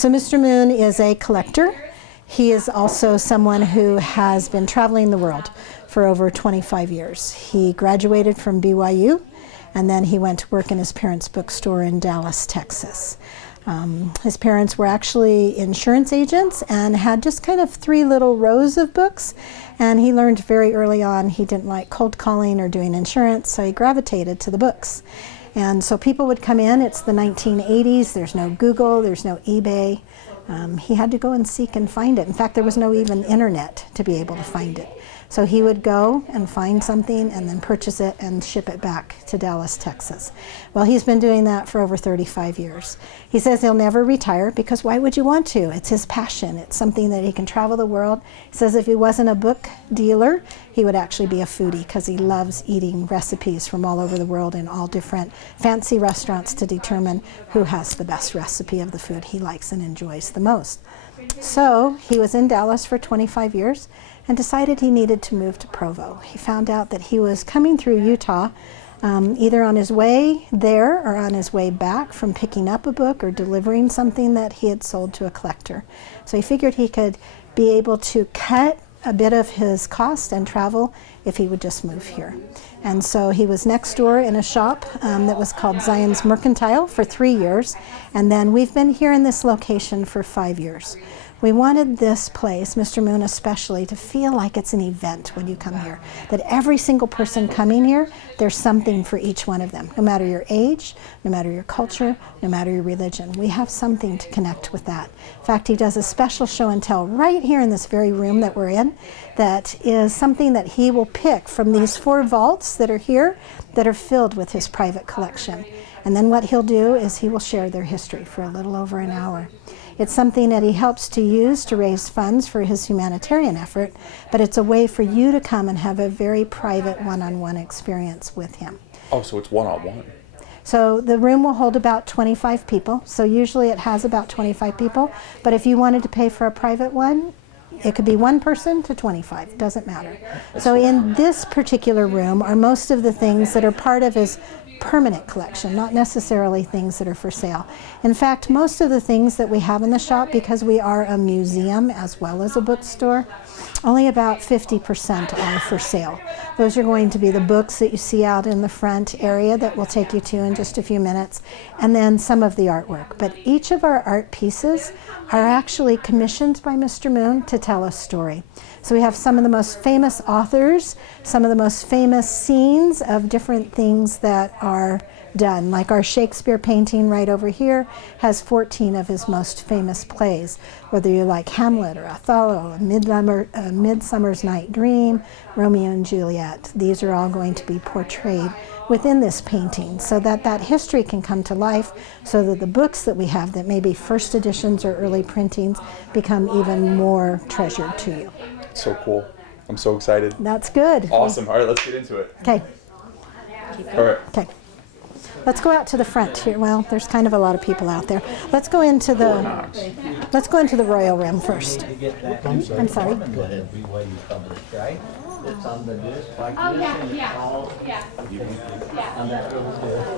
So Mr. Moon is a collector. He is also someone who has been traveling the world for over 25 years. He graduated from BYU, and then he went to work in his parents' bookstore in Dallas, Texas. His parents were actually insurance agents and had just kind of 3 little rows of books, and he learned very early on he didn't like cold calling or doing insurance, so he gravitated to the books. And so people would come in. It's the 1980s. There's no Google, there's no eBay. He had to go and seek and find it. In fact, there was no even internet to be able to find it. So he would go and find something and then purchase it and ship it back to Dallas, Texas. Well, he's been doing that for over 35 years. He says he'll never retire because why would you want to? It's his passion. It's something that he can travel the world. He says if he wasn't a book dealer, he would actually be a foodie because he loves eating recipes from all over the world in all different fancy restaurants to determine who has the best recipe of the food he likes and enjoys the most. So he was in Dallas for 25 years and decided he needed to move to Provo. He found out that he was coming through Utah either on his way there or on his way back from picking up a book or delivering something that he had sold to a collector. So he figured he could be able to cut a bit of his cost and travel if he would just move here. And so he was next door in a shop that was called Zion's Mercantile for 3 years, and then we've been here in this location for 5 years. We wanted this place, Mr. Moon especially, to feel like it's an event when you come here. That every single person coming here, there's something for each one of them. No matter your age, no matter your culture, no matter your religion. We have something to connect with that. In fact, he does a special show and tell right here in this very room that we're in that is something that he will pick from these 4 vaults that are here that are filled with his private collection. And then what he'll do is he will share their history for a little over an hour. It's something that he helps to use to raise funds for his humanitarian effort, but it's a way for you to come and have a very private one-on-one experience with him. Oh, so it's one-on-one. So the room will hold about 25 people. So usually it has about 25 people, but if you wanted to pay for a private one, it could be 1 person to 25, doesn't matter. So in this particular room are most of the things that are part of his permanent collection, not necessarily things that are for sale. In fact, most of the things that we have in the shop, because we are a museum as well as a bookstore, only about 50% are for sale. Those are going to be the books that you see out in the front area that we'll take you to in just a few minutes, and then some of the artwork. But each of our art pieces are actually commissioned by Mr. Moon to tell a story. So we have some of the most famous authors, some of the most famous scenes of different things that are done. Like our Shakespeare painting right over here has 14 of his most famous plays. Whether you like Hamlet or Othello, A Midsummer's Night Dream, Romeo and Juliet, these are all going to be portrayed within this painting so that that history can come to life, so that the books that we have that may be first editions or early printings become even more treasured to you. So cool. I'm so excited. That's good. Awesome. All right, let's get into it. Okay. All right. Okay. Let's go out to the front here. Well, there's kind of a lot of people out there. Let's go into the royal room first. I'm sorry. It's on the disc like Oh, this, yeah, and yeah, it's all yeah. on that little disc.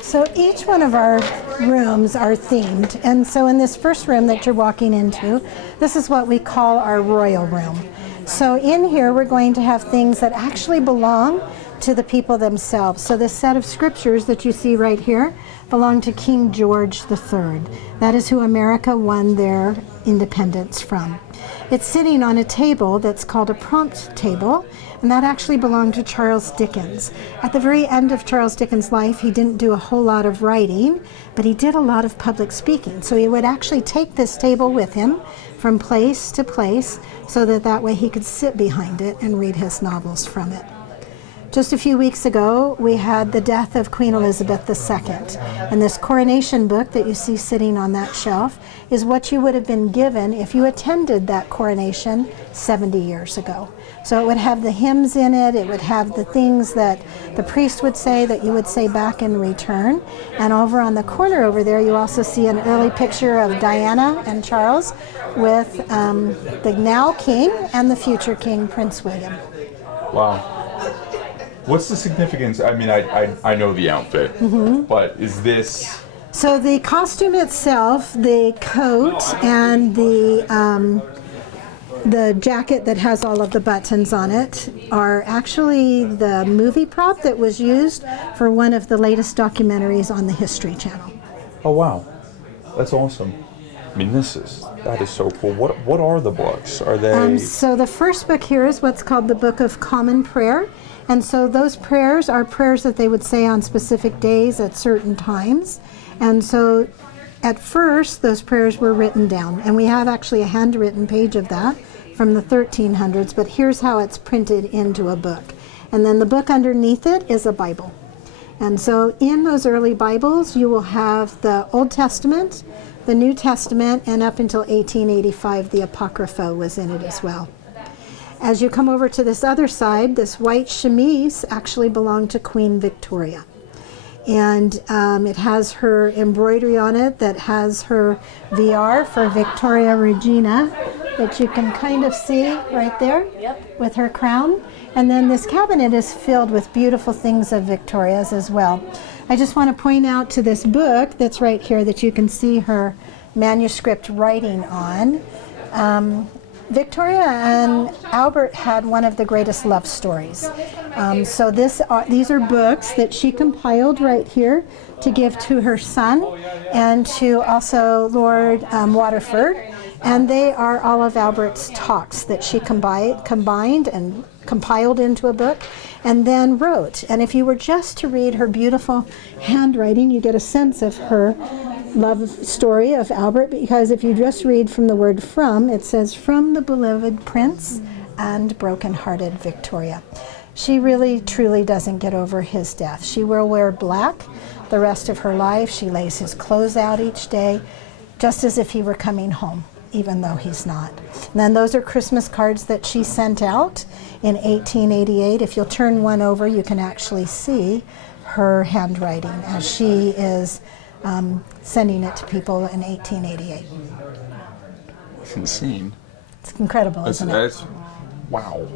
So each one of our rooms are themed, and so in this first room that you're walking into, this is what we call our royal room. So in here we're going to have things that actually belong to the people themselves. So this set of scriptures that you see right here belong to King George III. That is who America won their independence from. It's sitting on a table that's called a prompt table, and that actually belonged to Charles Dickens. At the very end of Charles Dickens' life, he didn't do a whole lot of writing, but he did a lot of public speaking. So he would actually take this table with him from place to place so that way he could sit behind it and read his novels from it. Just a few weeks ago, we had the death of Queen Elizabeth II, and this coronation book that you see sitting on that shelf is what you would have been given if you attended that coronation 70 years ago. So it would have the hymns in it, it would have the things that the priest would say that you would say back in return, and over on the corner over there you also see an early picture of Diana and Charles with the now king and the future king, Prince William. Wow. What's the significance? I mean, I know the outfit, but is this... So the costume itself, the coat and the jacket that has all of the buttons on it are actually the movie prop that was used for one of the latest documentaries on the History Channel. Oh, wow. That's awesome. I mean, that is so cool. What are the books? Are they... So the first book here is what's called the Book of Common Prayer. And so those prayers are prayers that they would say on specific days at certain times. And so at first, those prayers were written down. And we have actually a handwritten page of that from the 1300s. But here's how it's printed into a book. And then the book underneath it is a Bible. And so in those early Bibles, you will have the Old Testament, the New Testament, and up until 1885, the Apocrypha was in it as well. As you come over to this other side, this white chemise actually belonged to Queen Victoria. And it has her embroidery on it that has her VR for Victoria Regina that you can kind of see right there with her crown. And then this cabinet is filled with beautiful things of Victoria's as well. I just want to point out to this book that's right here that you can see her manuscript writing on. Victoria and Albert had one of the greatest love stories. So these are books that she compiled right here to give to her son and to also Lord Waterford. And they are all of Albert's talks that she combined and compiled into a book and then wrote. And if you were just to read her beautiful handwriting, you get a sense of her love story of Albert, because if you just read from the word from, it says, "From the beloved prince and broken-hearted Victoria." She really, truly doesn't get over his death. She will wear black the rest of her life. She lays his clothes out each day, just as if he were coming home, even though he's not. And then those are Christmas cards that she sent out in 1888. If you'll turn one over, you can actually see her handwriting as she is sending it to people in 1888. It's insane. It's incredible, isn't it? Wow.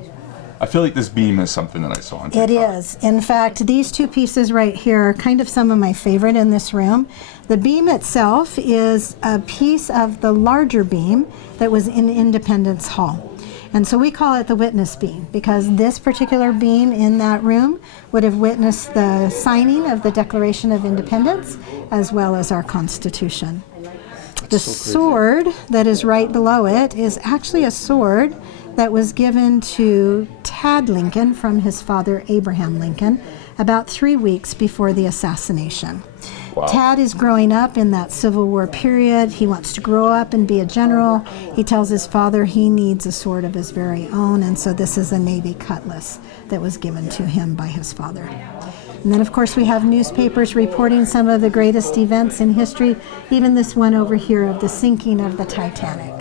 I feel like this beam is something that I saw on TikTok. It is. In fact, these two pieces right here are kind of some of my favorite in this room. The beam itself is a piece of the larger beam that was in Independence Hall. And so we call it the witness beam, because this particular beam in that room would have witnessed the signing of the Declaration of Independence as well as our Constitution. The sword that is right below it is actually a sword that was given to Tad Lincoln from his father Abraham Lincoln about 3 weeks before the assassination. Wow. Tad is growing up in that Civil War period. He wants to grow up and be a general. He tells his father he needs a sword of his very own, and so this is a Navy cutlass that was given to him by his father. And then, of course, we have newspapers reporting some of the greatest events in history, even this one over here of the sinking of the Titanic.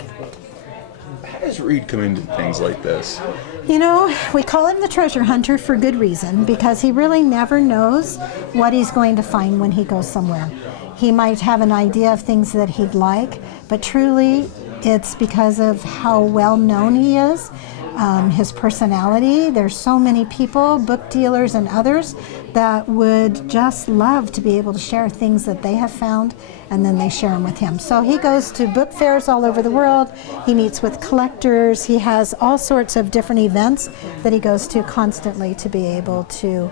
How does Reed come into things like this? You know, we call him the treasure hunter for good reason, because he really never knows what he's going to find when he goes somewhere. He might have an idea of things that he'd like, but truly it's because of how well known he is, his personality. There's so many people, book dealers and others, that would just love to be able to share things that they have found, and then they share them with him. So he goes to book fairs all over the world. He meets with collectors. He has all sorts of different events that he goes to constantly to be able to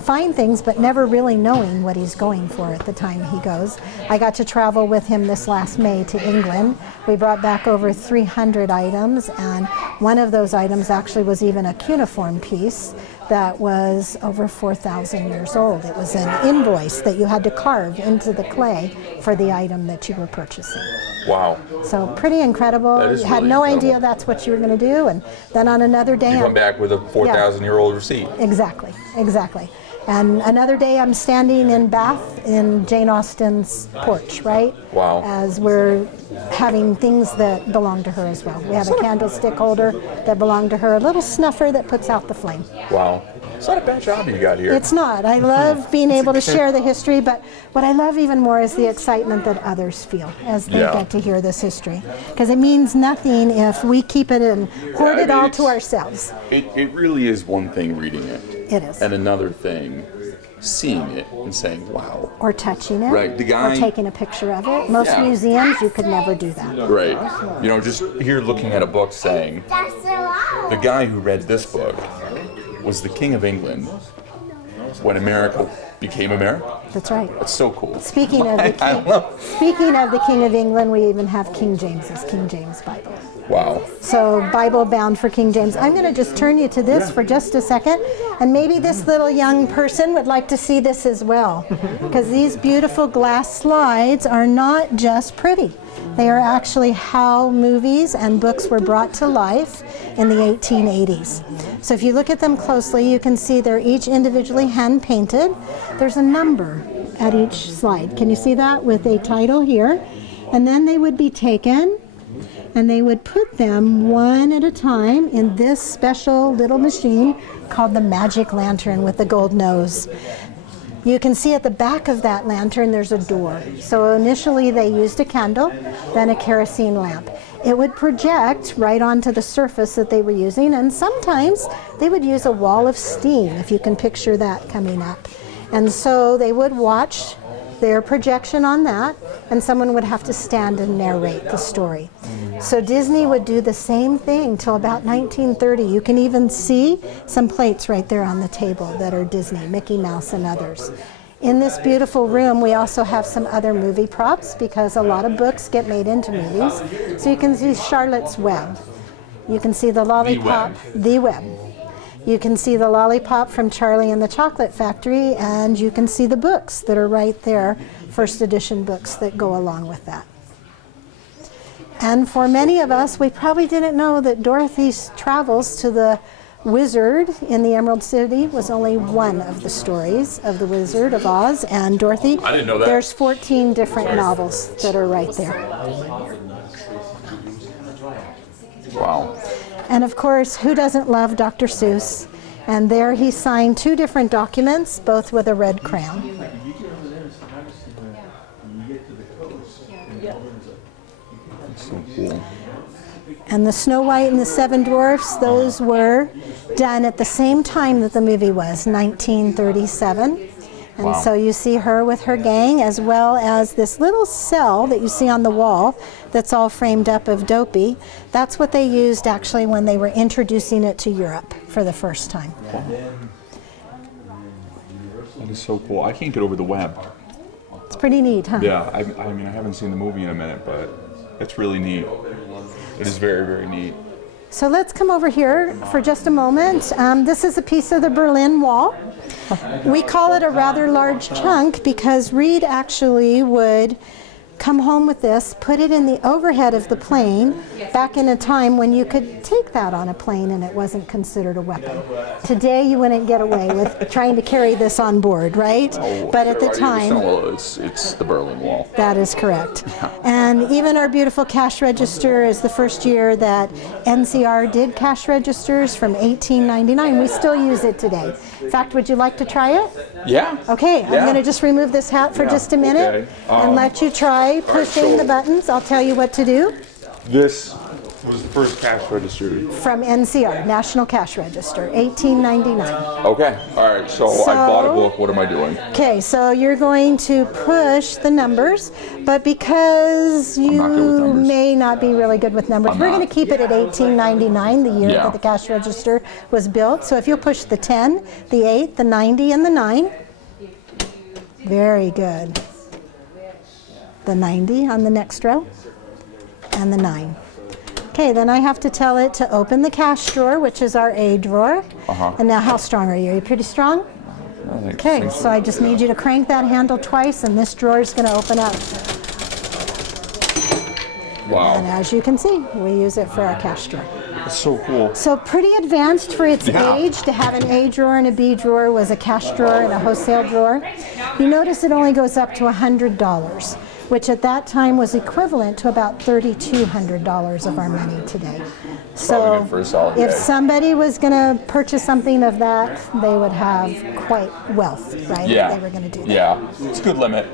find things, but never really knowing what he's going for at the time he goes. I got to travel with him this last May to England. We brought back over 300 items, and one of those items actually was even a cuneiform piece that was over 4,000 years old. It was an invoice that you had to carve into the clay for the item that you were purchasing. Wow. So pretty incredible. That is You had really no incredible. idea that's what you were going to do, and then on another day... You come back with a 4,000-year-old receipt. Exactly, exactly. And another day I'm standing in Bath in Jane Austen's porch, right? Wow. As we're having things that belong to her as well. We have a candlestick holder that belonged to her, a little snuffer that puts out the flame. Wow. It's not a bad job you got here. It's not. I love being able to share the history, but what I love even more is the excitement that others feel as they get to hear this history. Because it means nothing if we keep it and hoard it all to ourselves. It really is one thing reading it. It is. And another thing, seeing it and saying, wow. Or touching it. Right, the guy... Or taking a picture of it. Most museums, you could never do that. Right. You know, just here looking at a book saying, the guy who read this book was the King of England when America became America. That's right. That's so cool. Speaking of the King of England, we even have King James's King James Bible. Wow. So Bible bound for King James. I'm going to just turn you to this for just a second, and maybe this little young person would like to see this as well, because these beautiful glass slides are not just pretty. They are actually how movies and books were brought to life in the 1880s. So if you look at them closely, you can see they're each individually hand painted. There's a number at each slide. Can you see that with a title here? And then they would be taken and they would put them one at a time in this special little machine called the magic lantern with the gold nose. You can see at the back of that lantern there's a door. So initially they used a candle, then a kerosene lamp. It would project right onto the surface that they were using, and sometimes they would use a wall of steam, if you can picture that coming up. And so they would watch their projection on that, and someone would have to stand and narrate the story. So Disney would do the same thing till about 1930. You can even see some plates right there on the table that are Disney, Mickey Mouse and others. In this beautiful room, we also have some other movie props because a lot of books get made into movies. So you can see Charlotte's Web. You can see the lollipop, the web. You can see the lollipop from Charlie and the Chocolate Factory, and you can see the books that are right there, first edition books that go along with that. And for many of us, we probably didn't know that Dorothy's travels to the Wizard in the Emerald City was only one of the stories of the Wizard of Oz and Dorothy. I didn't know that. There's 14 different novels that are right there. Wow. And of course, who doesn't love Dr. Seuss? And there he signed 2 different documents, both with a red crayon. So cool. And the Snow White and the 7 Dwarfs, those were done at the same time that the movie was, 1937. And Wow. so you see her with her gang, as well as this little cell that you see on the wall that's all framed up of Dopey. That's what they used actually when they were introducing it to Europe for the first time. Wow. That is so cool. I can't get over the web. It's pretty neat, huh? Yeah, I mean, I haven't seen the movie in a minute, but it's really neat. It is very, very neat. So let's come over here for just a moment. This is a piece of the Berlin Wall. We call it a rather large chunk because Reed actually would come home with this, put it in the overhead of the plane, back in a time when you could take that on a plane and it wasn't considered a weapon. Today you wouldn't get away with trying to carry this on board, right? Oh, but at the time, well, it's the Berlin Wall. that is correct. And even our beautiful cash register is the first year that NCR did cash registers from 1899. We still use it today. In fact, would you like to try it? Yeah. Okay, I'm going to just remove this hat for just a minute and let you try pushing the buttons. I'll tell you what to do. This was the first cash register. From NCR, National Cash Register, 1899. Okay, all right, so I bought a book. What am I doing? Okay, so you're going to push the numbers, but because you may not be really good with numbers, we're going to keep it at 1899, the year that the cash register was built. So if you'll push the 10, the 8, the 90, and the 9. Very good. The 90 on the next row, and the 9. Okay, then I have to tell it to open the cash drawer, which is our A drawer. And now how strong are you? Are you pretty strong? Okay, so I just need you to crank that handle twice and this drawer is going to open up. Wow. And as you can see, we use it for our cash drawer. That's so cool. So pretty advanced for its age. To have an A drawer and a B drawer was a cash drawer and a wholesale drawer. You notice it only goes up to $100, which at that time was equivalent to about $3,200 of our money today. So if somebody was going to purchase something of that, they would have quite wealth, right? Yeah. If they were going to do that. Yeah, it's a good limit.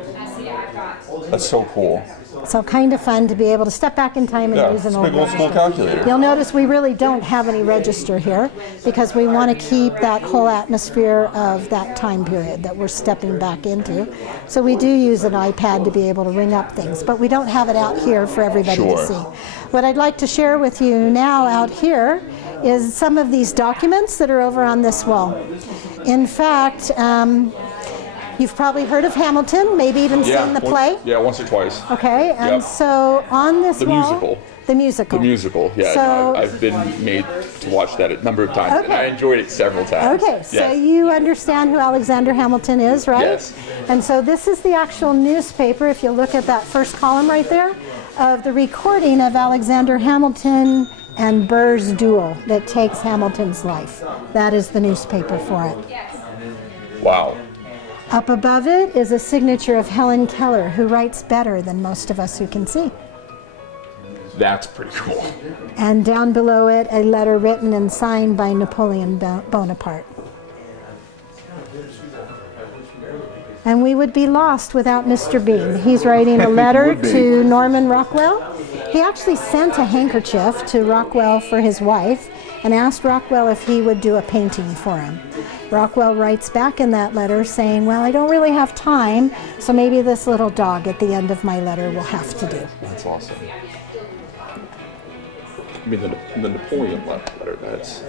That's so cool. So kind of fun to be able to step back in time and Yeah, use it's an a old big old school register. calculator. You'll notice we really don't have any register here because we want to keep that whole atmosphere of that time period that we're stepping back into. So we do use an iPad to be able to ring up things, but we don't have it out here for everybody Sure. to see. What I'd like to share with you now out here is some of these documents that are over on this wall. In fact, you've probably heard of Hamilton, maybe even seen the play. Yeah, once or twice. Okay, and Yep. so on this The wall, musical. the musical. The musical, yeah. So- no, I've been made to watch that a number of times, and Okay. I enjoyed it several times. Okay, so Yes. you understand who Alexander Hamilton is, right? Yes. And so this is the actual newspaper, if you look at that first column right there, of the recording of Alexander Hamilton and Burr's duel that takes Hamilton's life. That is the newspaper for it. Wow. Up above it is a signature of Helen Keller, who writes better than most of us who can see. That's pretty cool. And down below it, a letter written and signed by Napoleon Bonaparte. And we would be lost without Mr. Bean. He's writing a letter would be. to Norman Rockwell. He actually sent a handkerchief to Rockwell for his wife and asked Rockwell if he would do a painting for him. Rockwell writes back in that letter saying, well, I don't really have time, so maybe this little dog at the end of my letter will have to do. That's awesome. I mean, the Napoleon letter, that's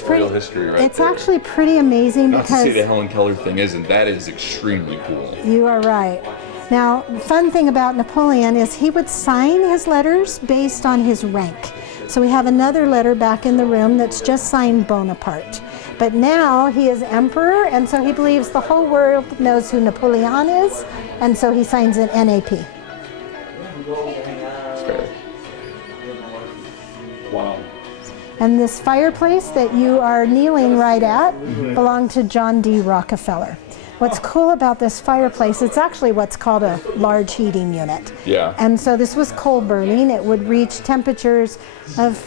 pretty, real history right It's there. actually pretty amazing Not to say the because Helen Keller thing isn't. That is extremely cool. you are right. Now, the fun thing about Napoleon is he would sign his letters based on his rank. So we have another letter back in the room that's just signed Bonaparte. But now he is emperor, and so he believes the whole world knows who Napoleon is, and so he signs an NAP. It's fair. Wow. And this fireplace that you are kneeling right at belonged to John D. Rockefeller. What's cool about this fireplace, it's actually what's called a large heating unit. Yeah. And so this was coal burning. It would reach temperatures of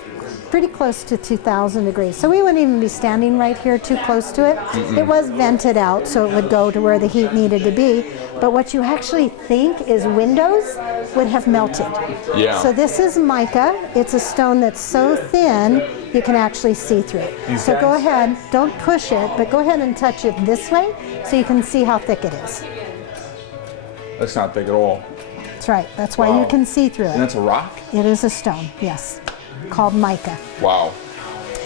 pretty close to 2,000 degrees. So we wouldn't even be standing right here too close to it. It was vented out so it would go to where the heat needed to be. But what you actually think is windows would have melted. Yeah. So this is mica. It's a stone that's so thin you can actually see through it. These So go guys- ahead, don't push it, but go ahead and touch it this way so you can see how thick it is. That's not big at all. That's right. That's why you Wow. can see through And it. that's a rock? It is a stone, yes, called mica. Wow.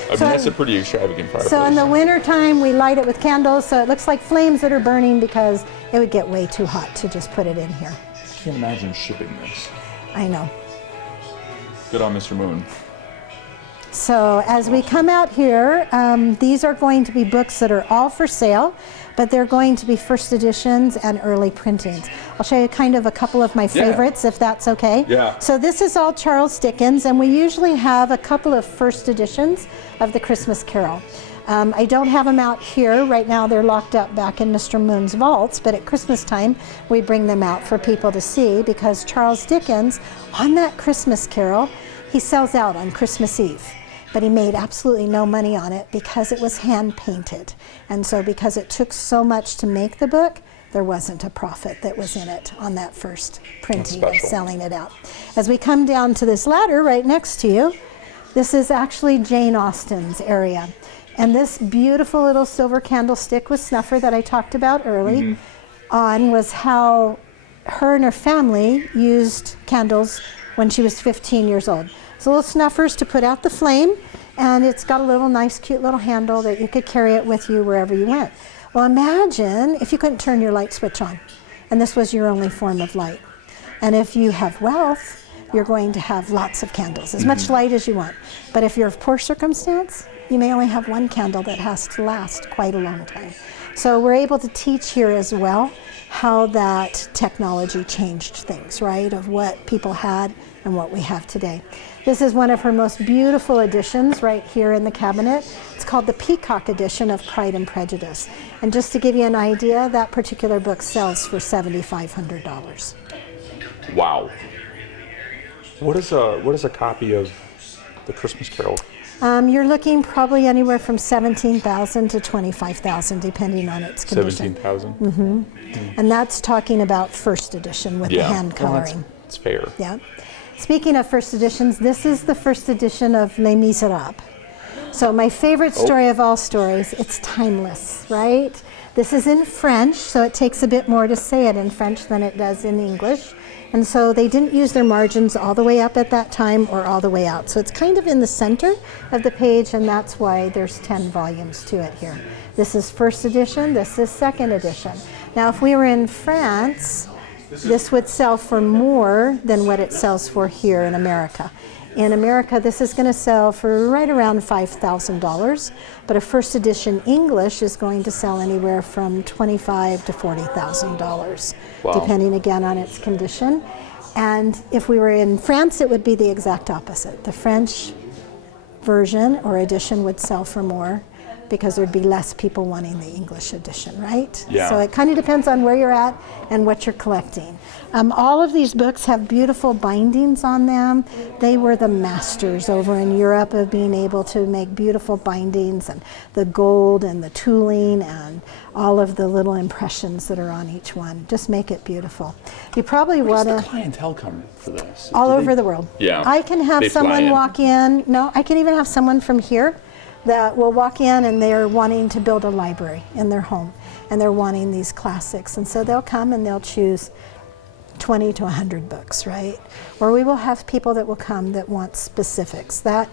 I mean, So- that's a pretty extravagant fireplace. So in the winter time, we light it with candles, so it looks like flames that are burning because it would get way too hot to just put it in here. I can't imagine shipping this. I know. Good on Mr. Moon. So as we come out here, these are going to be books that are all for sale, but they're going to be first editions and early printings. I'll show you kind of a couple of my favorites, if that's okay. Yeah. So this is all Charles Dickens, and we usually have a couple of first editions of the Christmas Carol. I don't have them out here. Right now they're locked up back in Mr. Moon's vaults, but at Christmas time we bring them out for people to see because Charles Dickens, on that Christmas Carol, he sells out on Christmas Eve. But he made absolutely no money on it because it was hand painted. And so because it took so much to make the book, there wasn't a profit that was in it on that first printing and special. selling it out. As we come down to this ladder right next to you, this is actually Jane Austen's area. And this beautiful little silver candlestick with snuffer that I talked about early on was how her and her family used candles when she was 15 years old. So little snuffers to put out the flame, and it's got a little nice, cute little handle that you could carry it with you wherever you went. Well, imagine if you couldn't turn your light switch on, and this was your only form of light. And if you have wealth, you're going to have lots of candles, as much light as you want. But if you're of poor circumstance, you may only have one candle that has to last quite a long time. So we're able to teach here as well how that technology changed things, right, of what people had and what we have today. This is one of her most beautiful editions right here in the cabinet. It's called the Peacock edition of Pride and Prejudice. And just to give you an idea, that particular book sells for $7,500. Wow. What is a copy of the Christmas Carol You're looking probably anywhere from 17,000 to 25,000, depending on its condition. 17,000? And that's talking about first edition with the hand Well, coloring. that's fair. Yeah. Speaking of first editions, this is the first edition of Les Miserables. So my favorite story of all stories, it's timeless, right? This is in French, so it takes a bit more to say it in French than it does in English. And so they didn't use their margins all the way up at that time or all the way out. So it's kind of in the center of the page, and that's why there's 10 volumes to it here. This is first edition, this is second edition. Now, if we were in France, this would sell for more than what it sells for here in America. In America, this is going to sell for right around $5,000, but a first edition English is going to sell anywhere from $25,000 to $40,000, depending again on its condition. And if we were in France, it would be the exact opposite. The French version or edition would sell for more because there'd be less people wanting the English edition, right? Yeah. So it kind of depends on where you're at and what you're collecting. All of these books have beautiful bindings on them. They were the masters over in Europe of being able to make beautiful bindings, and the gold and the tooling and all of the little impressions that are on each one. Just make it beautiful. You probably want to... Where's the clientele come for this? All over the world. Yeah. I can have They fly someone in. walk in. No, I can even have someone from here that will walk in and they're wanting to build a library in their home, and they're wanting these classics, and so they'll come and they'll choose 20 to 100 books, right? Or we will have people that will come that want specifics. That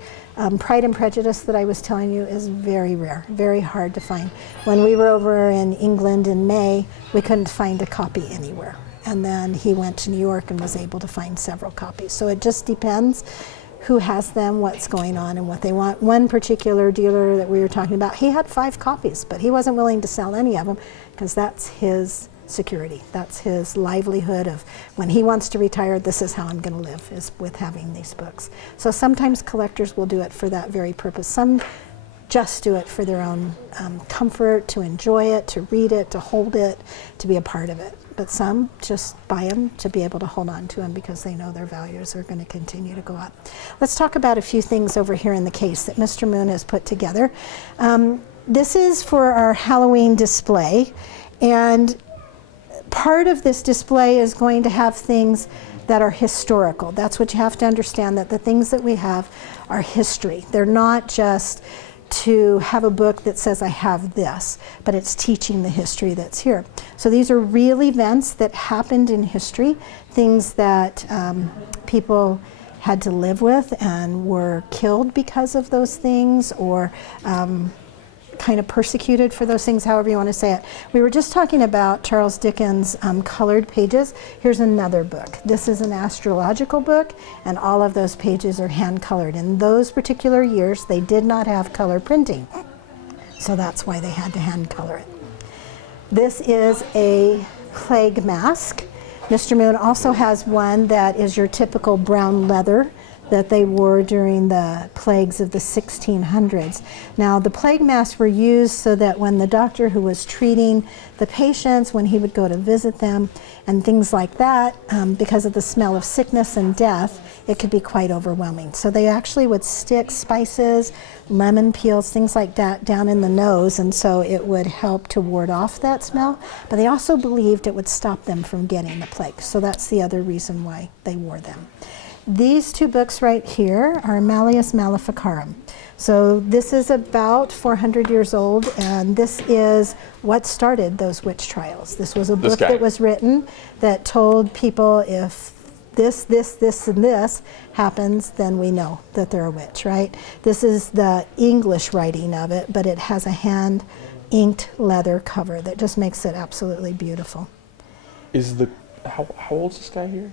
Pride and Prejudice that I was telling you is very rare, very hard to find. When we were over in England in May, we couldn't find a copy anywhere, and then he went to New York and was able to find several copies. So it just depends who has them, what's going on, and what they want. One particular dealer that we were talking about, he had 5 copies, but he wasn't willing to sell any of them because that's his security. That's his livelihood of when he wants to retire, this is how I'm going to live, is with having these books. So sometimes collectors will do it for that very purpose. Some just do it for their own comfort, to enjoy it, to read it, to hold it, to be a part of it. But some just buy them to be able to hold on to them because they know their values are going to continue to go up. Let's talk about a few things over here in the case that Mr. Moon has put together. This is for our Halloween display, and part of this display is going to have things that are historical. That's what you have to understand, that the things that we have are history. They're not just to have a book that says I have this, but it's teaching the history that's here. So these are real events that happened in history, things that people had to live with and were killed because of those things, or kind of persecuted for those things, however you want to say it. We were just talking about Charles Dickens' colored pages. Here's another book. This is an astrological book, and all of those pages are hand colored. In those particular years, they did not have color printing, so that's why they had to hand color it. This is a plague mask. Mr. Moon also has one that is your typical brown leather that they wore during the plagues of the 1600s. Now, the plague masks were used so that when the doctor who was treating the patients, when he would go to visit them and things like that, because of the smell of sickness and death, it could be quite overwhelming. So they actually would stick spices, lemon peels, things like that down in the nose, and so it would help to ward off that smell. But they also believed it would stop them from getting the plague. So that's the other reason why they wore them. These two books right here are Amalius Maleficarum. So this is about 400 years old, and this is what started those witch trials. This was a book that was written that told people if this, and this happens, then we know that they're a witch, right? This is the English writing of it, but it has a hand-inked leather cover that just makes it absolutely beautiful. How old is this guy here?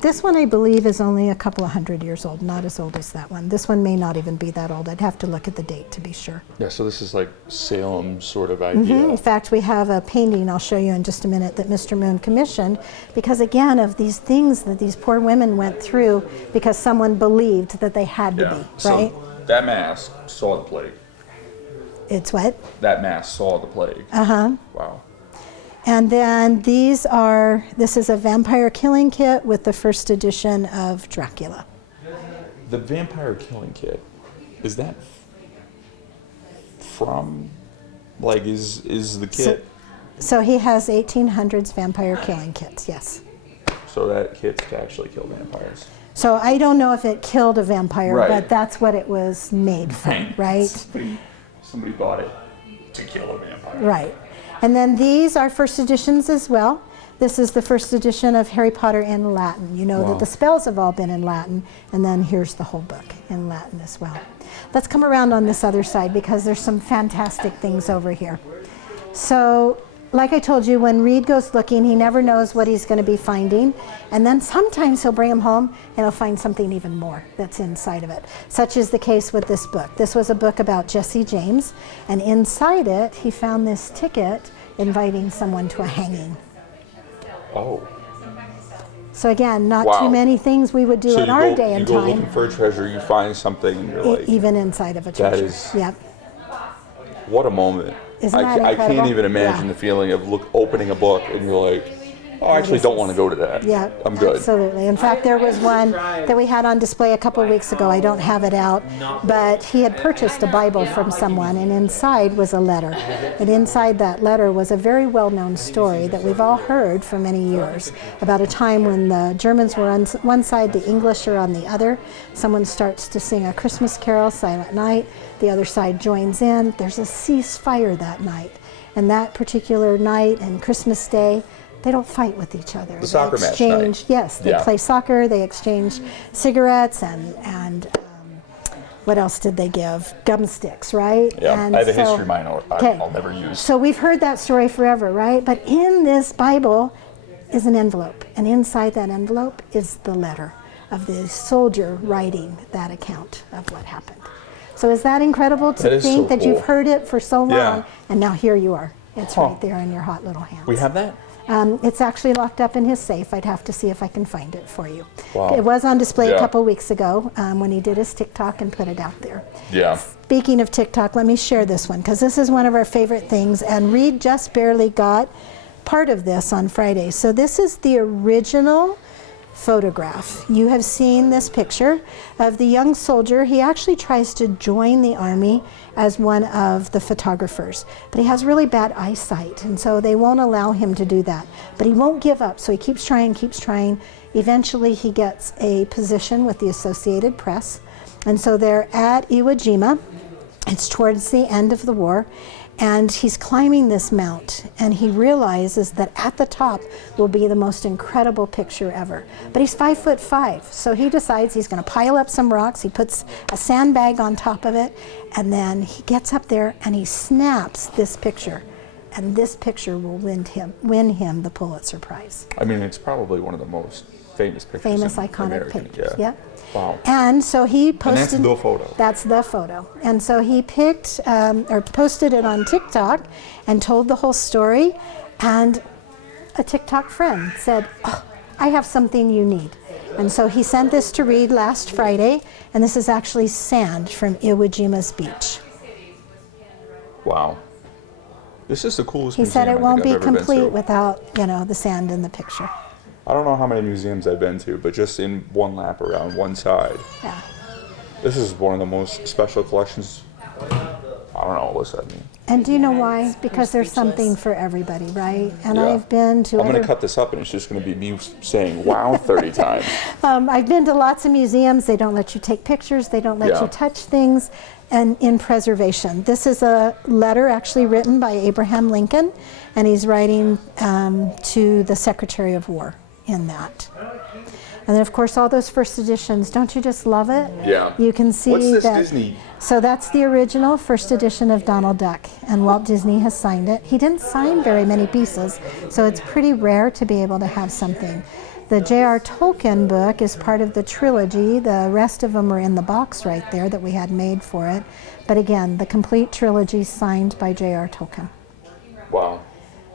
This one, I believe, is only a couple of hundred years old, not as old as that one. This one may not even be that old. I'd have to look at the date to be sure. Yeah, so this is like Salem sort of idea. In fact, we have a painting I'll show you in just a minute that Mr. Moon commissioned because, again, of these things that these poor women went through because someone believed that they had to be, right? So that mask saw the plague. It's what? That mask saw the plague. Uh-huh. Wow. And then this is a vampire killing kit with the first edition of Dracula. The vampire killing kit, Is that from, like, is the kit? So he has 1800s vampire killing kits, yes. So that kit could actually kill vampires. So I don't know if it killed a vampire, Right. but that's what it was made from, right? Somebody bought it to kill a vampire. Right. And then these are first editions as well. This is the first edition of Harry Potter in Latin. You know that the spells have all been in Latin, and then here's the whole book in Latin as well. Let's come around on this other side because there's some fantastic things over here. So, like I told you, when Reed goes looking, he never knows what he's going to be finding. And then sometimes he'll bring them home and he'll find something even more that's inside of it. Such is the case with this book. This was a book about Jesse James, and inside it, he found this ticket inviting someone to a hanging. Oh. So again, not Wow. too many things we would do So in our day you and go time, looking for a treasure, you find something, and you're like, even inside of a treasure. that is- Yep. what a moment. Isn't that I can't incredible? even imagine Yeah. the feeling of opening a book and you're like, oh, I actually don't want to go to that. Yeah, I'm good. absolutely. In fact, there was one that we had on display a couple of weeks ago. I don't have it out, but he had purchased a Bible from someone, and inside was a letter. And inside that letter was a very well-known story that we've all heard for many years about a time when the Germans were on one side, the English are on the other. Someone starts to sing a Christmas carol, Silent Night. The other side joins in. There's a ceasefire that night. And that particular night and Christmas Day, they don't fight with each other. The soccer match night. Yes, they play soccer, they exchange cigarettes, and what else did they give? Gum sticks, right? Yeah, And I have a so- history mine I'll never use. So we've heard that story forever, right? But in this Bible is an envelope, and inside that envelope is the letter of the soldier writing that account of what happened. So is that incredible to That is think so that you've cool. heard it for so long, Yeah. and now here you are. It's right there in your hot little hands. We have that? It's actually locked up in his safe. I'd have to see if I can find it for you. Wow. It was on display a Yeah. couple weeks ago when he did his TikTok and put it out there. Yeah. Speaking of TikTok, let me share this one because this is one of our favorite things, and Reed just barely got part of this on Friday. So this is the original photograph. You have seen this picture of the young soldier. He actually tries to join the army as one of the photographers, but he has really bad eyesight, and so they won't allow him to do that. But he won't give up, so he keeps trying, keeps trying. Eventually he gets a position with the Associated Press, and so they're at Iwo Jima. It's towards the end of the war, and he's climbing this mount, and he realizes that at the top will be the most incredible picture ever. But he's 5'5", so he decides he's going to pile up some rocks. He puts a sandbag on top of it, and then he gets up there and he snaps this picture, and this picture will win him the Pulitzer Prize. I mean, it's probably one of the most famous pictures. Famous, in iconic American, pictures. Yeah. Yeah. Wow. And so he posted. And that's the photo. That's the photo. And so he picked or posted it on TikTok and told the whole story. And a TikTok friend said, "Oh, I have something you need." And so he sent this to Reed last Friday. And this is actually sand from Iwo Jima's beach. Wow. This is the coolest He museum said it I won't think be I've ever been complete to. without, the sand in the picture. I don't know how many museums I've been to, but just in one lap around one side. Yeah. This is one of the most special collections. I don't know, what's that mean? And do you know why? Because there's something for everybody, right? And Yeah. I've been to I'm going other- to cut this up and it's just going to be me saying wow 30 times. I've been to lots of museums. They don't let you take pictures. They don't let Yeah. you touch things. And in preservation. This is a letter actually written by Abraham Lincoln, and he's writing to the Secretary of War in that. And then, of course, all those first editions. Don't you just love it? Yeah. You can see What's this that. Disney? So that's the original first edition of Donald Duck, and Walt Disney has signed it. He didn't sign very many pieces, so it's pretty rare to be able to have something. The J.R. Tolkien book is part of the trilogy. The rest of them are in the box right there that we had made for it. But again, the complete trilogy signed by J.R. Tolkien. Wow.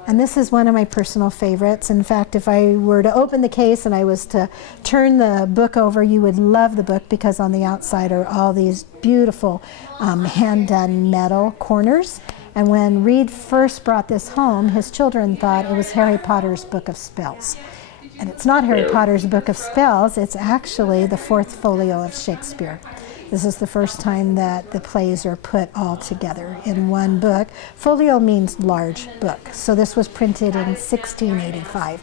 And this is one of my personal favorites. In fact, if I were to open the case and I was to turn the book over, you would love the book because on the outside are all these beautiful hand-done metal corners. And when Reed first brought this home, his children thought it was Harry Potter's Book of Spells. And it's not Harry Potter's Book of Spells, it's actually the fourth folio of Shakespeare. This is the first time that the plays are put all together in one book. Folio means large book. So this was printed in 1685.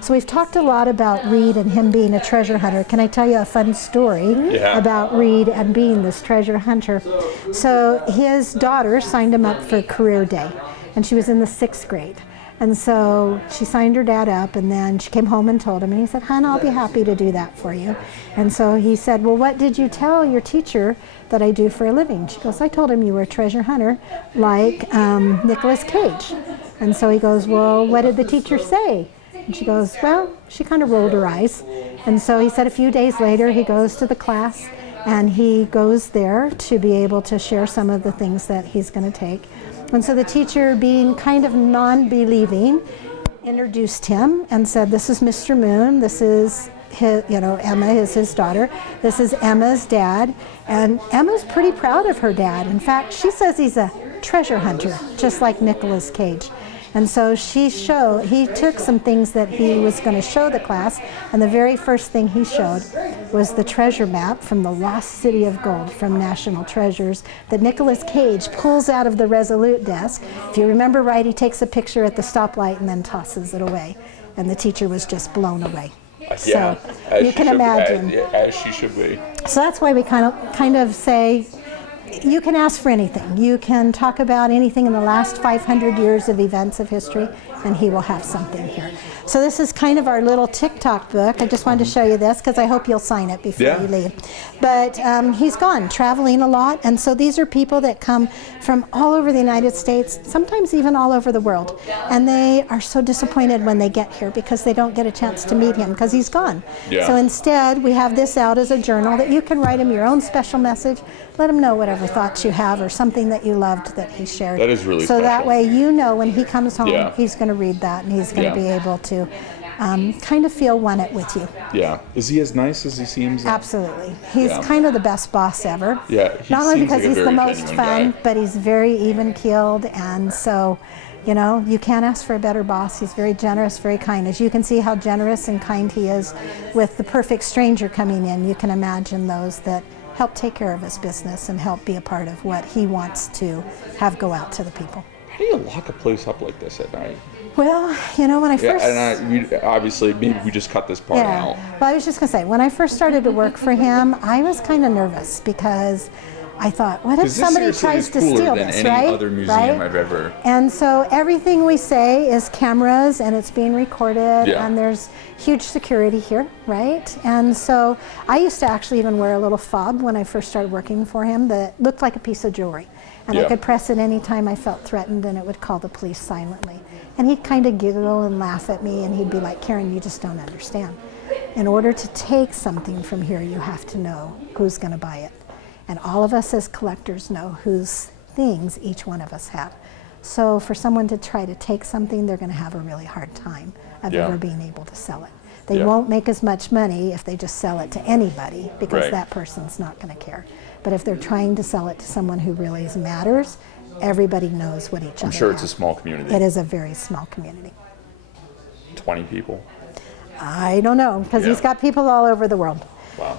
So we've talked a lot about Reed and him being a treasure hunter. Can I tell you a fun story about Reed and being this treasure hunter? So his daughter signed him up for career day, and she was in the 6th grade. And so she signed her dad up, and then she came home and told him, and he said, "Hon, I'll be happy to do that for you." And so he said, "Well, what did you tell your teacher that I do for a living?" She goes, "I told him you were a treasure hunter like Nicolas Cage." And so he goes, "Well, what did the teacher say?" And she goes, "Well," she kind of rolled her eyes. And so he said a few days later he goes to the class, and he goes there to be able to share some of the things that he's going to take. And so the teacher, being kind of non-believing, introduced him and said, "This is Mr. Moon. This is his, Emma is his daughter. This is Emma's dad." And Emma's pretty proud of her dad. In fact, she says he's a treasure hunter, just like Nicolas Cage. And so he took some things that he was going to show the class, and the very first thing he showed was the treasure map from the Lost City of Gold from National Treasures that Nicolas Cage pulls out of the Resolute desk. If you remember right, he takes a picture at the stoplight and then tosses it away. And the teacher was just blown away. Yeah, so you can imagine. As she should be. So that's why we kind of say, you can ask for anything. You can talk about anything in the last 500 years of events of history, and he will have something here. So this is kind of our little TikTok book. I just wanted to show you this because I hope you'll sign it before you leave. But he's gone, traveling a lot, and so these are people that come from all over the United States, sometimes even all over the world, and they are so disappointed when they get here because they don't get a chance to meet him because he's gone. So instead, we have this out as a journal that you can write him your own special message, let him know whatever thoughts you have or something that you loved that he shared. That is really so special. That way when he comes home, he's going to read that and he's going to be able to kind of feel won it with you. Yeah. Is he as nice as he seems? Absolutely. He's kind of the best boss ever. Yeah. Not only because like he's the most genuine fun, guy. but he's very even-keeled, and so, you can't ask for a better boss. He's very generous, very kind. As you can see how generous and kind he is with the perfect stranger coming in, you can imagine those that help take care of his business and help be a part of what he wants to have go out to the people. How do you lock a place up like this at night? Well, when I first... obviously, maybe we just cut this part out. Well, I was just going to say, when I first started to work for him, I was kind of nervous because I thought, what if somebody tries to steal this, any right? Other museum I've ever... And so everything we say is cameras, and it's being recorded, and there's huge security here, right? And so I used to actually even wear a little fob when I first started working for him that looked like a piece of jewelry. And I could press it anytime I felt threatened, and it would call the police silently. And he'd kind of giggle and laugh at me, and he'd be like, "Karen, you just don't understand. In order to take something from here, you have to know who's going to buy it. And all of us as collectors know whose things each one of us have. So for someone to try to take something, they're going to have a really hard time of ever being able to sell it. They won't make as much money if they just sell it to anybody, because that person's not going to care. But if they're trying to sell it to someone who really matters, everybody knows what each other I'm sure it's has. a small community. It is a very small community. 20 people? I don't know, because he's got people all over the world. Wow.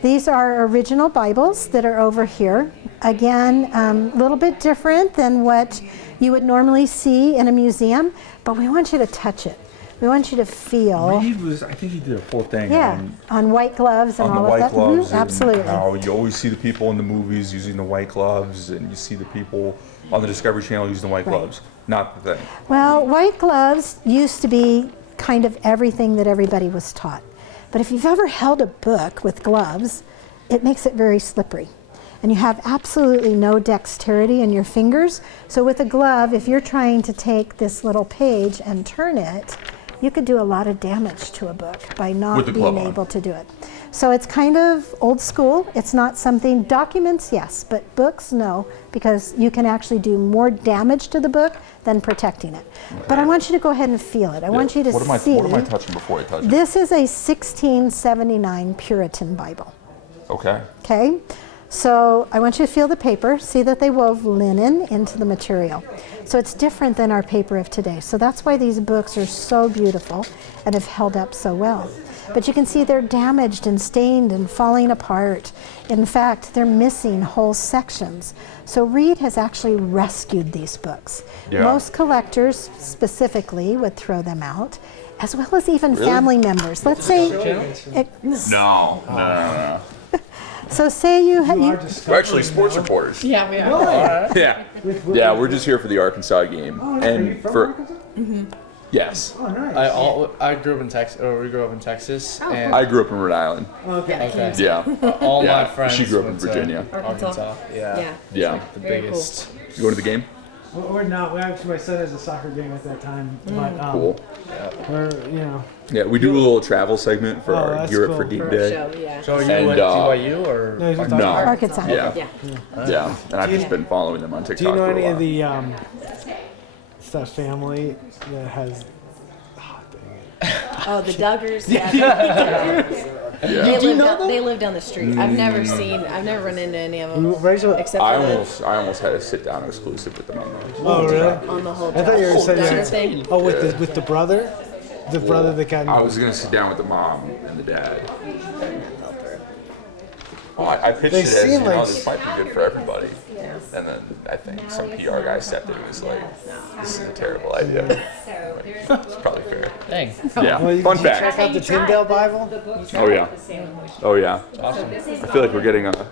These are original Bibles that are over here. Again, a little bit different than what you would normally see in a museum, but we want you to touch it. We want you to feel. Reed was, I think he did a full thing on white gloves and on all the of white that. gloves. Absolutely. And how you always see the people in the movies using the white gloves, and you see the people on the Discovery Channel using the white gloves. Not the thing. Well, white gloves used to be kind of everything that everybody was taught. But if you've ever held a book with gloves, it makes it very slippery. And you have absolutely no dexterity in your fingers. So with a glove, if you're trying to take this little page and turn it, you could do a lot of damage to a book by not being able to do it. So it's kind of old school. It's not something, documents, yes, but books, no, because you can actually do more damage to the book than protecting it. Okay. But I want you to go ahead and feel it. I want you to see. What am I touching before I touch it? This is a 1679 Puritan Bible. Okay. Okay. So I want you to feel the paper, see that they wove linen into the material. So it's different than our paper of today. So that's why these books are so beautiful and have held up so well. But you can see they're damaged and stained and falling apart. In fact, they're missing whole sections. So Reed has actually rescued these books. Yeah. Most collectors specifically would throw them out, as well as even family members. Let's say, No. so say you We're actually sports reporters. Yeah, we are. Yeah. Yeah, we're just here for the Arkansas game. And for yes. Oh, nice. I grew up in Texas, or we grew up in Texas, and I grew up in Rhode Island. okay. Yeah. all Yeah. my friends. She grew up in went to Virginia. Arkansas. Yeah. Yeah. The Very biggest. You going to the game? We're not. We actually, my son has a soccer game at that time. But, Cool. we're, you know. Yeah, we do a little travel segment for our that's Europe cool. for Geek For a Day. show, yeah. So you And, went to BYU or? No, he's No. Arkansas. Yeah. Yeah. Yeah. And I've just been following them on TikTok Do you know for a any while. of the, it's that family that has, Oh, the Duggars. Yeah. Yeah. They live down the street. I've never run into any of them. Rachel, Except I for almost had a sit down exclusive with them on oh really? on the whole I thought you were saying Duggar that. thing. Oh, with the brother? The brother that got I was gonna sit down with the mom and the dad. Well, I pitched They it as, seem like- this might be good for everybody. And then I think some PR guy stepped in and was like, this is a terrible idea. It's probably fair. Dang. Yeah. Well, Fun did you check fact. out the Tyndale Bible? Oh yeah. Oh yeah. Awesome. I feel like we're getting a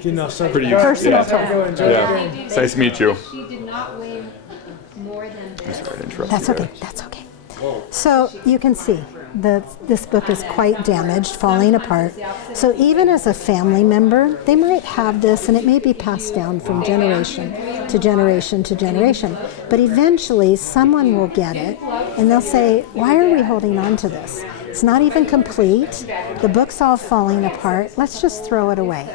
You know, so pretty Personal yeah. time. Go enjoy the Yeah. game. It's nice to meet you. She did not weigh more than this. Sorry to interrupt That's you okay. there. That's okay. So you can see that this book is quite damaged, falling apart. So even as a family member, they might have this, and it may be passed down from generation to generation to generation. But eventually, someone will get it, and they'll say, "Why are we holding on to this? It's not even complete. The book's all falling apart. Let's just throw it away."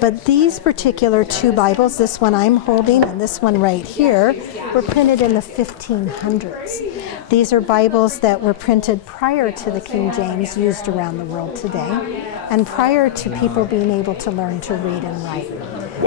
But these particular two Bibles, this one I'm holding and this one right here, were printed in the 1500s. These are Bibles that were printed prior to the King James used around the world today, and prior to people being able to learn to read and write.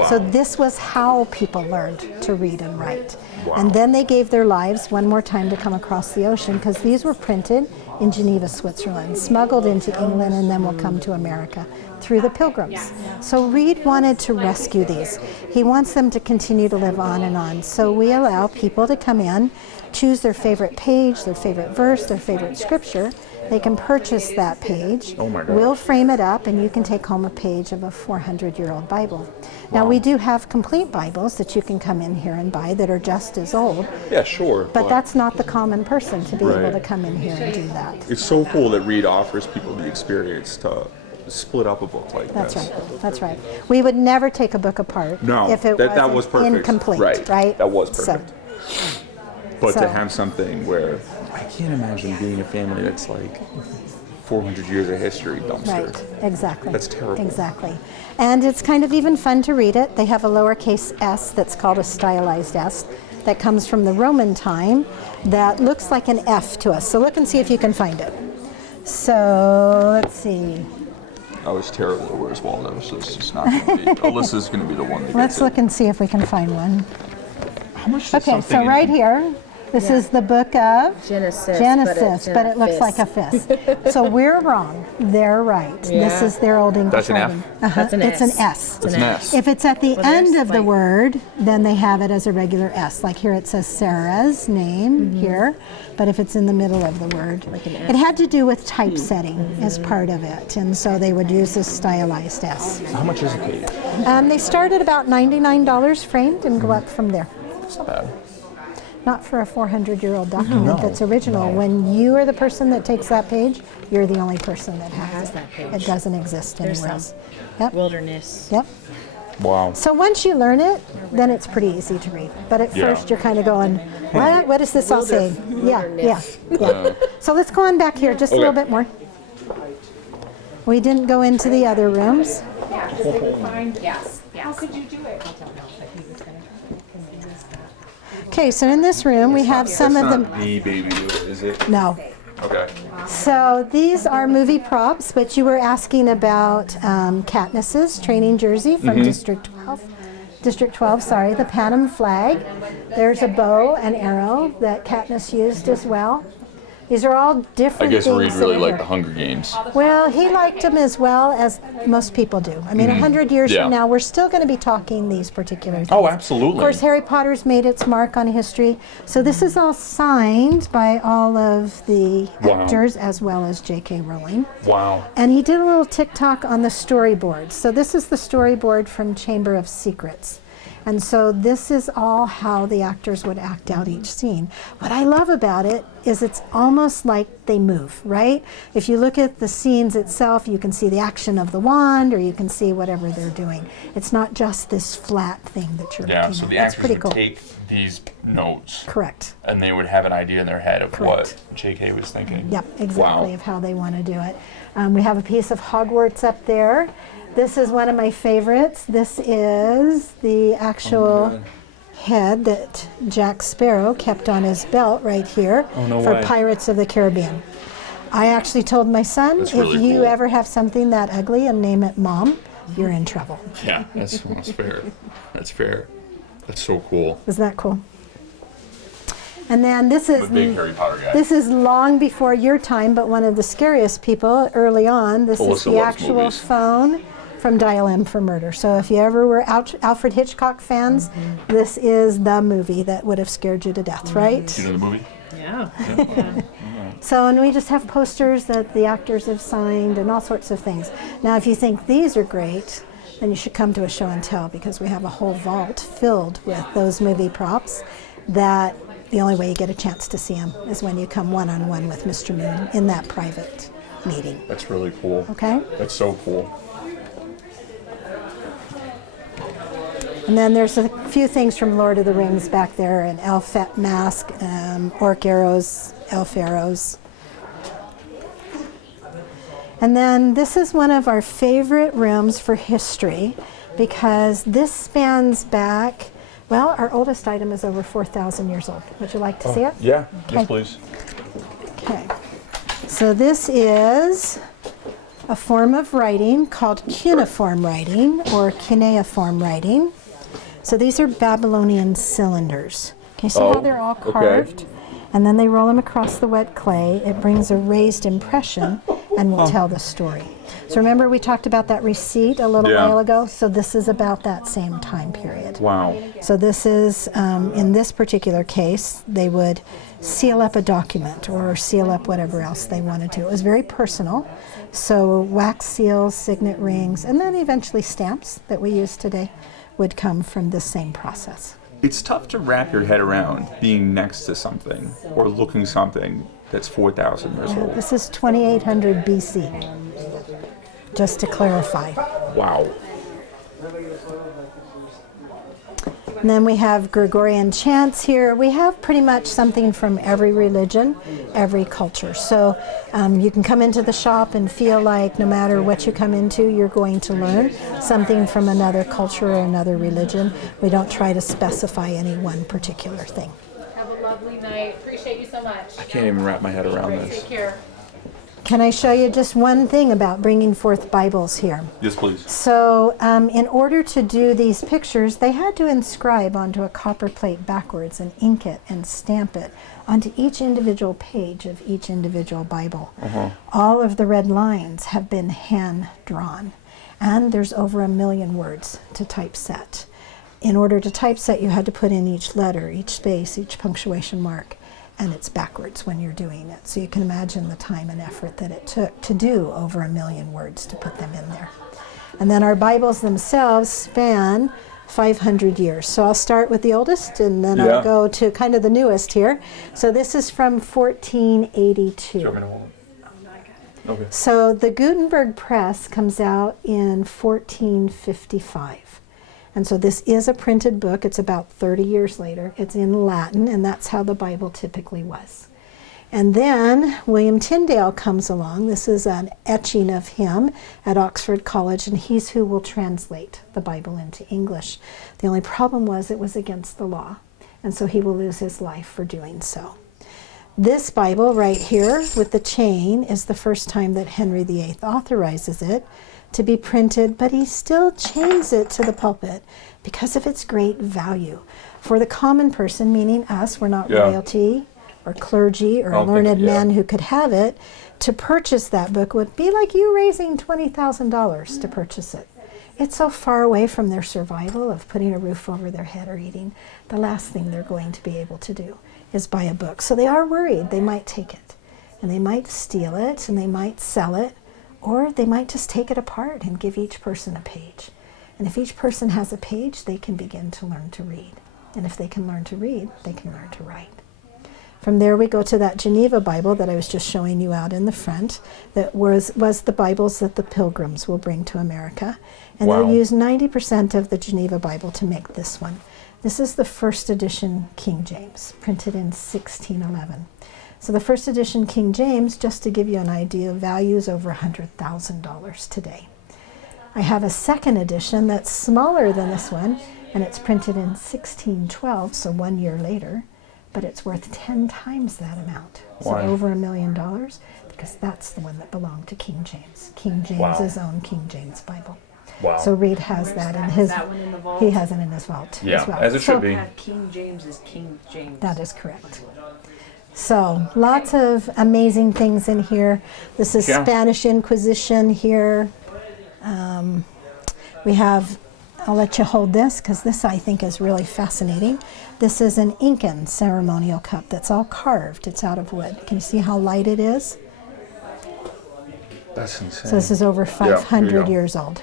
So this was how people learned to read and write. And then they gave their lives one more time to come across the ocean, because these were printed in Geneva, Switzerland, smuggled into England, and then will come to America through the Pilgrims. So Reed wanted to rescue these. He wants them to continue to live on and on. So we allow people to come in, choose their favorite page, their favorite verse, their favorite scripture. They can purchase that page. Oh my gosh. We'll frame it up, and you can take home a page of a 400-year-old Bible. Now, we do have complete Bibles that you can come in here and buy that are just as old, Yeah, sure. but that's not the common person to be able Right. to come in here and do that. It's so cool that Reed offers people the experience to split up a book like That's this. right. That's right. We would never take a book apart No, if it that wasn't was perfect. incomplete, Right, right? that was So- perfect. But So- to have something where I can't imagine being a family that's like 400 years of history dumpster. Right, exactly. That's terrible. Exactly. And it's kind of even fun to read it. They have a lowercase s that's called a stylized s that comes from the Roman time that looks like an F to us. So look and see if you can find it. So let's see. I was terrible at Where's Waldo, so it's just not going to be. Alyssa's going to be the one that Let's gets look and see if we can find one. How much does Okay, so something right here, this is the book of Genesis, but it looks like a fist. So we're wrong. They're right. This is their Old English That's an F? writing. That's an It's an S. S. It's an S. If it's at the Well, end there's of the like- word, then they have it as a regular S. Like here it says Sarah's name here, but if it's in the middle of the word, it had to do with typesetting as part of it, and so they would use this stylized S. How much is a page? They start at about $99 framed and go up from there. It's not bad. Not for a 400-year-old document that's original. When you are the person that takes that page, you're the only person that has that page. It doesn't exist There's anywhere some. else. Yep. Wilderness. Yep. Wow. So once you learn it, then it's pretty easy to read. But at Yeah. first you're kind of going, what is this all saying? Yeah. So let's go on back here just a little Okay. bit more. We didn't go into the other rooms. Yes. How could you do it? Okay, so in this room we have some That's of not them. the baby, is it? No, Okay. So these are movie props, but you were asking about Katniss's training jersey from District 12. District 12, sorry, the Panem flag. There's a bow and arrow that Katniss used as well. These are all different I guess things Reed that really are liked here. the Hunger Games. Well, he liked them as well as most people do. I mean, 100 years Yeah. from now, we're still going to be talking these particular things. Oh, absolutely. Of course, Harry Potter's made its mark on history. So this is all signed by all of the Wow. actors as well as J.K. Rowling. Wow. And he did a little TikTok on the storyboard. So this is the storyboard from Chamber of Secrets. And so this is all how the actors would act out each scene. What I love about it is it's almost like they move, right? If you look at the scenes itself, you can see the action of the wand, or you can see whatever they're doing. It's not just this flat thing that you're Yeah, looking so at. the It's actors pretty would cool. take these notes Correct. and they would have an idea in their head of Correct. what J.K. was thinking. Yep, exactly, Wow. of how they want to do it. We have a piece of Hogwarts up there. This is one of my favorites. This is the actual head that Jack Sparrow kept on his belt right here no for way. Pirates of the Caribbean. I actually told my son, That's if really you cool. ever have something that ugly and name it Mom, you're in trouble. Yeah, that's fair. That's fair. That's so cool. Isn't that cool? And then this I'm a is big Harry Potter guy. this is long before your time, but one of the scariest people early on. This is Alyssa the loves actual movies. phone from Dial M for Murder. So if you ever were Alfred Hitchcock fans, this is the movie that would have scared you to death, right? Do you know the movie? Yeah. So, and we just have posters that the actors have signed and all sorts of things. Now, if you think these are great, then you should come to a show and tell, because we have a whole vault filled with those movie props that the only way you get a chance to see them is when you come one-on-one with Mr. Moon in that private meeting. That's really cool. Okay? That's so cool. And then there's a few things from Lord of the Rings back there, an elf mask, orc arrows, elf arrows. And then this is one of our favorite rooms for history, because this spans back, well, our oldest item is over 4,000 years old. Would you like to see it? Yeah, Okay. yes, please. Okay. So this is a form of writing called cuneiform writing or cuneiform writing. So these are Babylonian cylinders. Okay, so how Oh, they're all okay. carved, and then they roll them across the wet clay. It brings a raised impression and will tell the story. So remember we talked about that receipt a little Yeah. while ago? So this is about that same time period. Wow. So this is, in this particular case, they would seal up a document or seal up whatever else they wanted to. It was very personal. So wax seals, signet rings, and then eventually stamps that we use today would come from this same process. It's tough to wrap your head around being next to something or looking something that's 4,000 years old. This is 2800 BC, just to clarify. Wow. And then we have Gregorian Chants here. We have pretty much something from every religion, every culture. So you can come into the shop and feel like no matter what you come into, you're going to learn something from another culture or another religion. We don't try to specify any one particular thing. Have a lovely night. Appreciate you so much. I can't even wrap my head around this. Take care. Can I show you just one thing about bringing forth Bibles here? Yes, please. So in order to do these pictures, they had to inscribe onto a copper plate backwards and ink it and stamp it onto each individual page of each individual Bible. All of the red lines have been hand drawn, and there's over 1 million words to typeset. In order to typeset, you had to put in each letter, each space, each punctuation mark, and it's backwards when you're doing it. So you can imagine the time and effort that it took to do over 1 million words to put them in there. And then our Bibles themselves span 500 years. So I'll start with the oldest, and then Yeah. I'll go to kind of the newest here. So this is from 1482. Do you want me to hold it? Okay. So the Gutenberg Press comes out in 1455. And so this is a printed book. It's about 30 years later. It's in Latin, and that's how the Bible typically was. And then William Tyndale comes along. This is an etching of him at Oxford College, and he's who will translate the Bible into English. The only problem was it was against the law, and so he will lose his life for doing so. This Bible right here with the chain is the first time that Henry VIII authorizes it to be printed, but he still chains it to the pulpit because of its great value. For the common person, meaning us, we're not royalty or clergy or learned men who could have it, to purchase that book would be like you raising $20,000 to purchase it. It's so far away from their survival of putting a roof over their head or eating. The last thing they're going to be able to do is buy a book. So they are worried they might take it, and they might steal it, and they might sell it, or they might just take it apart and give each person a page. And if each person has a page, they can begin to learn to read. And if they can learn to read, they can learn to write. From there we go to that Geneva Bible that I was just showing you out in the front, that was the Bibles that the Pilgrims will bring to America. And they'll use 90% of the Geneva Bible to make this one. This is the first edition King James, printed in 1611. So the first edition King James, just to give you an idea, values over $100,000 today. I have a second edition that's smaller than this one, and it's printed in 1612, so 1 year later, but it's worth 10 times that amount. So over $1 million, because that's the one that belonged to King James. King James's own King James Bible. Wow. So Reed has that in his. That one in the vault? He has it in his vault as well. As it should be. King James is King James. That is correct. So lots of amazing things in here. This is Spanish Inquisition here. We have, I'll let you hold this because this I think is really fascinating. This is an Incan Ceremonial Cup that's all carved. It's out of wood. Can you see how light it is? That's insane. So this is over 500 years old.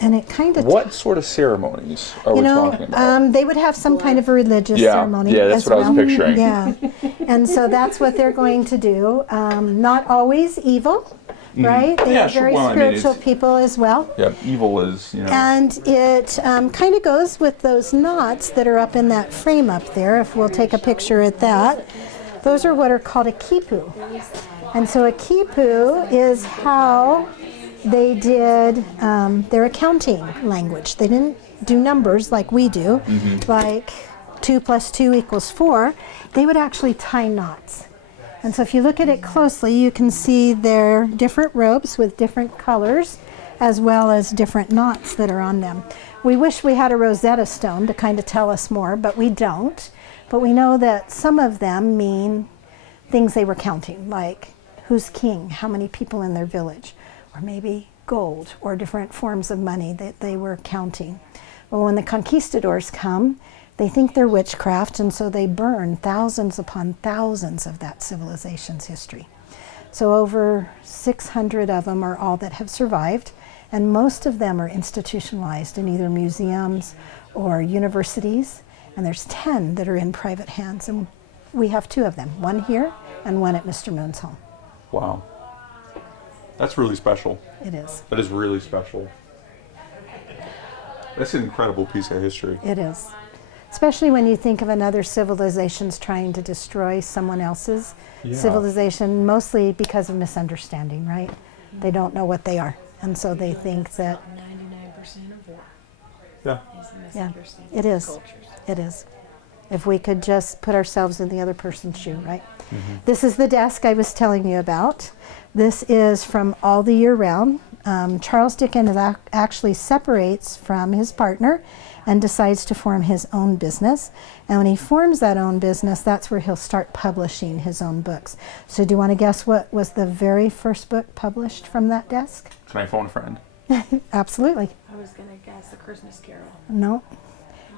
And it kind of what sort of ceremonies are we talking about? They would have some kind of a religious ceremony. Yeah, that's what I was picturing. Yeah, and so that's what they're going to do. Not always evil, right? They're very spiritual people as well. Yeah, evil is, And it kind of goes with those knots that are up in that frame up there. If we'll take a picture at that, those are what are called a quipu. And so a quipu is how they did their accounting language. They didn't do numbers like we do, like 2 + 2 = 4. They would actually tie knots. And so if you look at it closely, you can see their different ropes with different colors, as well as different knots that are on them. We wish we had a Rosetta Stone to kind of tell us more, but we don't. But we know that some of them mean things they were counting, like who's king, how many people in their village, or maybe gold or different forms of money that they were counting. Well, when the conquistadors come, they think they're witchcraft, and so they burn thousands upon thousands of that civilization's history. So over 600 of them are all that have survived, and most of them are institutionalized in either museums or universities, and there's 10 that are in private hands, and we have 2 of them, one here and one at Mr. Moon's home. Wow. That's really special. It is. That is really special. That's an incredible piece of history. It is. Especially when you think of another civilization's trying to destroy someone else's civilization, mostly because of misunderstanding, right? They don't know what they are. And so they think that 99% of it is a misunderstanding. It is. It is. If we could just put ourselves in the other person's shoe, right? This is the desk I was telling you about. This is from all the year round. Charles Dickens actually separates from his partner and decides to form his own business. And when he forms that own business, that's where he'll start publishing his own books. So do you want to guess what was the very first book published from that desk? Can I phone a friend? Absolutely. I was going to guess A Christmas Carol. No.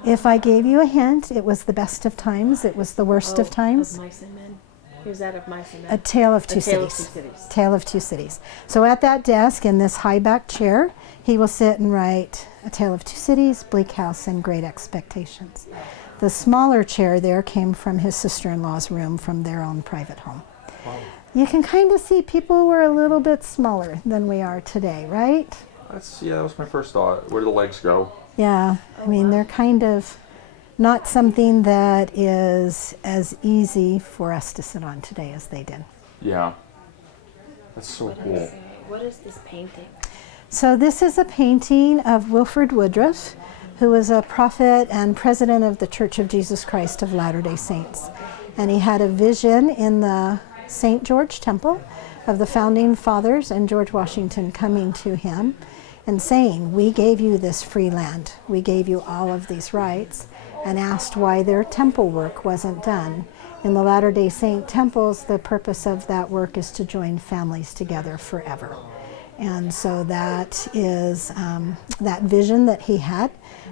If I gave you a hint, it was The Best of Times. It was The Worst of Times. Of Mice and Men. Who's that of Mice and Men? A Tale of Two Cities. Tale of Two Cities. So at that desk in this high back chair, he will sit and write A Tale of Two Cities, Bleak House, and Great Expectations. The smaller chair there came from his sister-in-law's room from their own private home. Wow. You can kind of see people were a little bit smaller than we are today, right? That was my first thought. Where do the legs go? Yeah, I mean, they're kind of not something that is as easy for us to sit on today as they did. Yeah. That's so cool. What is this painting? So this is a painting of Wilford Woodruff, who was a prophet and president of the Church of Jesus Christ of Latter-day Saints. And he had a vision in the St. George Temple of the founding fathers and George Washington coming to him and saying, we gave you this free land, we gave you all of these rights, and asked why their temple work wasn't done. In the Latter-day Saint temples, the purpose of that work is to join families together forever. And so that is that vision that he had,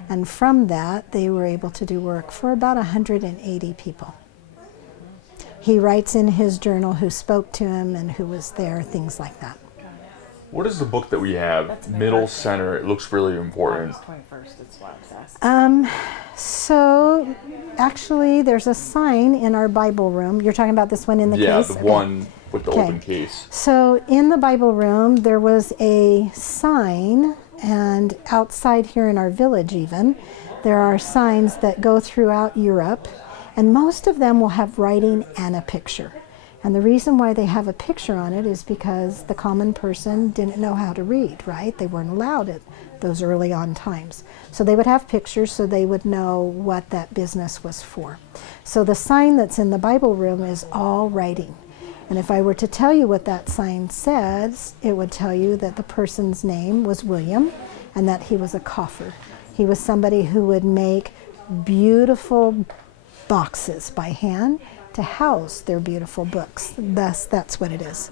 and from that they were able to do work for about 180 people. He writes in his journal who spoke to him and who was there, things like that. What is the book that we have? Middle center. It looks really important. So actually there's a sign in our Bible room. You're talking about this one in the case? Yeah, the Okay. one with the Okay. open case. So in the Bible room, there was a sign, and outside here in our village even, there are signs that go throughout Europe, and most of them will have writing and a picture. And the reason why they have a picture on it is because the common person didn't know how to read, right? They weren't allowed at those early on times. So they would have pictures so they would know what that business was for. So the sign that's in the Bible room is all writing. And if I were to tell you what that sign says, it would tell you that the person's name was William and that he was a coffer. He was somebody who would make beautiful boxes by hand to house their beautiful books. Thus, that's what it is.